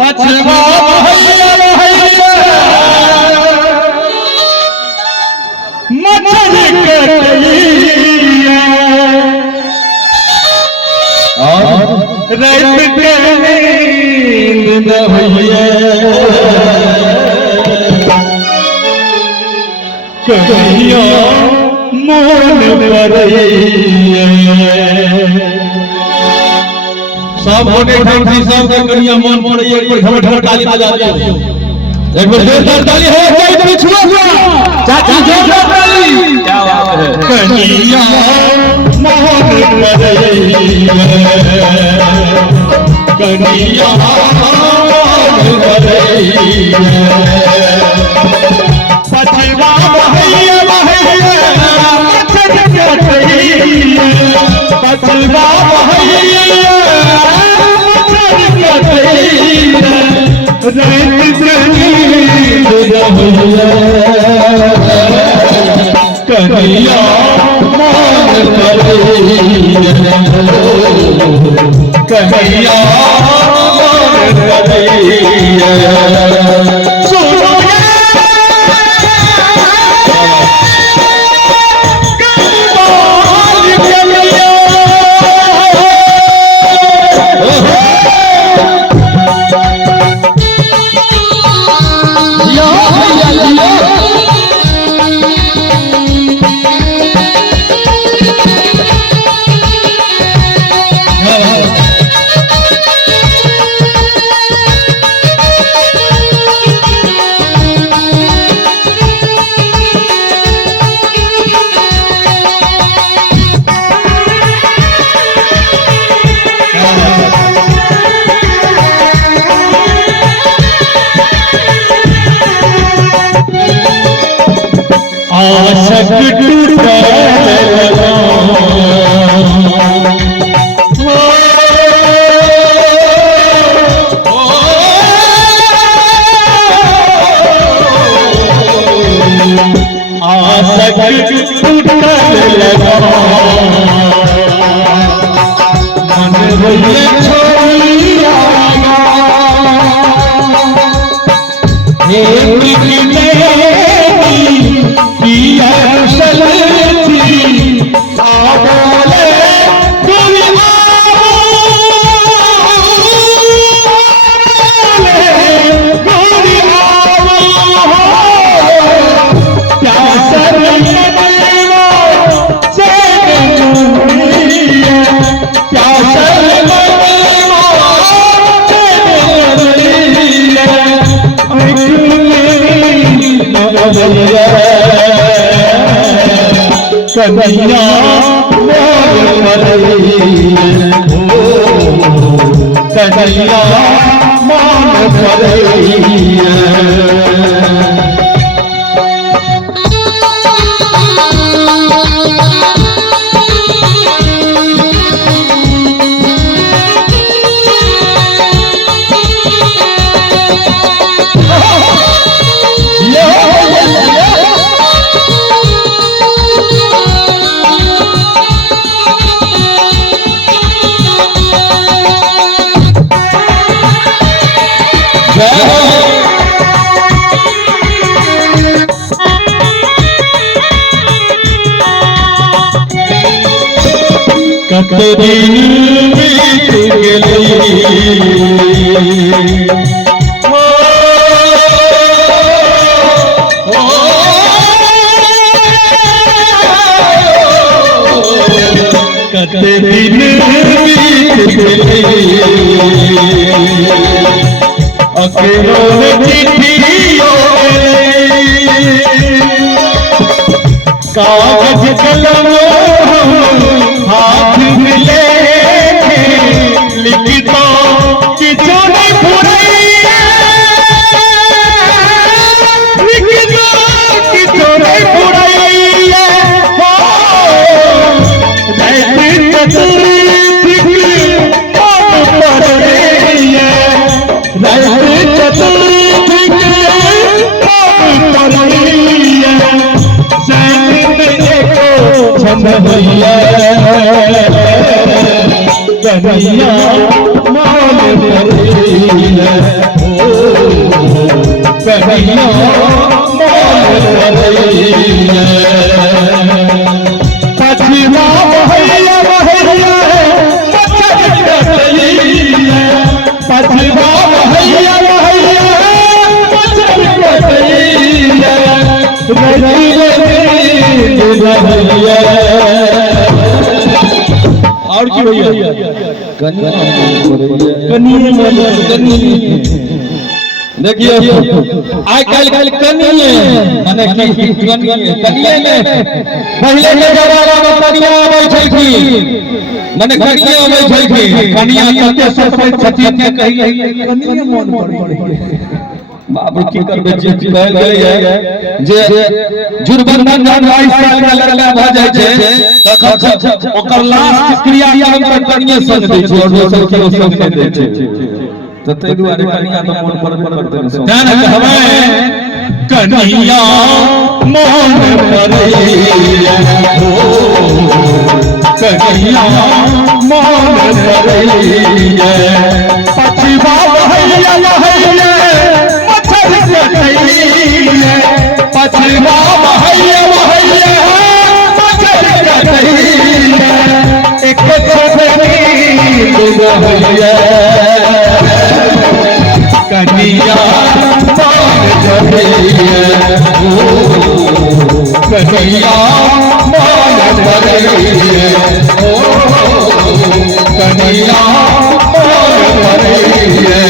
पछवा मछली कटैया और रात के नींद न होइए कहिया मोन परैया सब होने ढंग से सब का करिया मन पड़ैया एक बार ढमढम ताली बजा दियो एक बार जोरदार ताली हो जाए तो छुआ हुआ चाचा जोरदार ताली क्या बात है कहिया मोन परैया कहिया मोन परैया पछवा बहैया बहैया मछली कटैया पछवा बहैया मछली कटैया रात के नींद न होइए कहिया मोन परैया कहिया मोन परैया आशक टूटा आशक टूटा लगा मन भइले छोड़िया कन्हैया मोन परैया कन्हैया मोन परैया कतरी बीत गेली कते दिन बीत गेली अकेलो चिट्ठियों कागज कलम हाथ में लेके लिखता कि जो नहीं भूलैया लिखता कि जो नहीं भूलैया कन्हैया मोन परैया कनिया मान भरैया पछिमा भैया भैया मचल कटैया पछिमा भैया भैया मचल कटैया भैया और की भैया देखिए आज कल कनिए माने की कनिए में पहले के जमाना में कनिया आबै छै की माने कनिए आबै छै की कनिया कते सफाई छथिन के कहि कनिए मन पड़ै बाबू की करबे जे कहल गेलै जे जुर्बंधन 22 साल के लड़का भ जाय छै तखन ओकर लास्ट क्रियाक्रम पर कनिए संग दै छै और दोसर के संग नै दै छै तो तै दुआरे कनिया तो मन पर करते ध्यान हवे कनिया मन परैया हो कनिया मन परैया पछिमा भैया भैया मचल कटैया पछिमा भैया भैया मचल कटैया एक छोटनी भैया कनिया मान भरैया हो कनिया मान भरैया हो कनिया मान भरैया